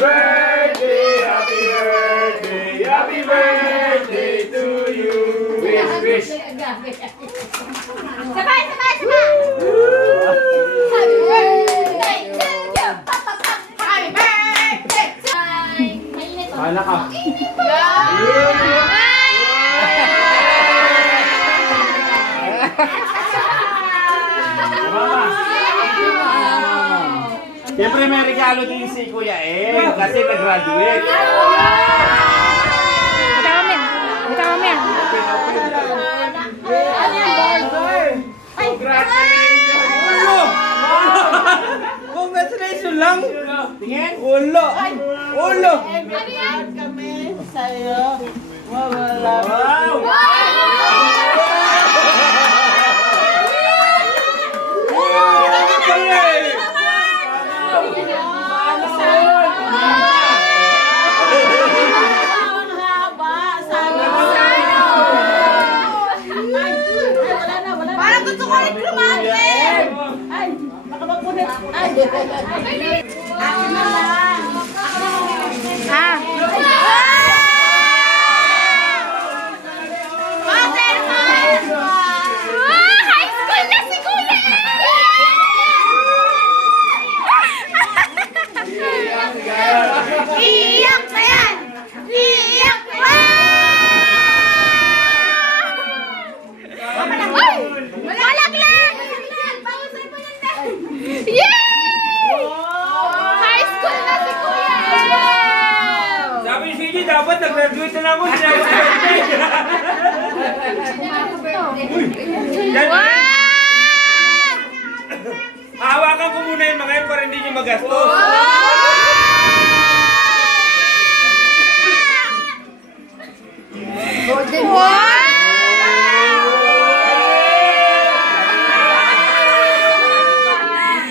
birthday, happy birthday, happy birthday to you. Wish, wish. Sabay, sabay, sabay! Happy birthday to you! Happy birthday! Mainit. Anak ka. Siyempre may regalo din si Kuya kasi nag-graduate. Congratulations lang! Tingin? Ulo! Ulo! Kami sa'yo. Mawala. Wow! Ang haba. Sana. Wala na, wala na. Parang gusto ko rin lumaki! Ay, nakapagpunit. Ay, akin na lang. High school na si Kuya! Iiyak na yan! Iiyak na! Uy! Malaglag! Yay! High school na si Kuya! Sabi ni CJ, dapat nag-graduate na ako. Sinabi ko Wow! hawakan ko muna yung mga yun para hindi nyo magastos.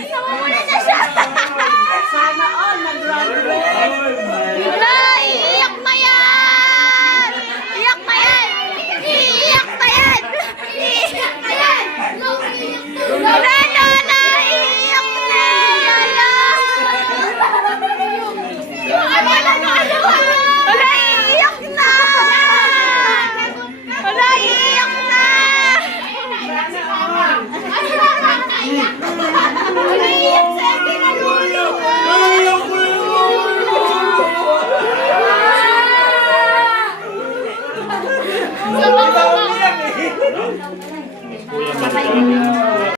Namumula na siya! Sana all mag-graduate. Wala! Iiyak na yan! Iiyak na yan! Iiyak na yan! Iiyak na yan! Lola! Lola! Iiyak na! Lola! Wala! Iiyak na! Wala! Iiyak na! Wala! Iiyak sa akin na lulo! Kuya,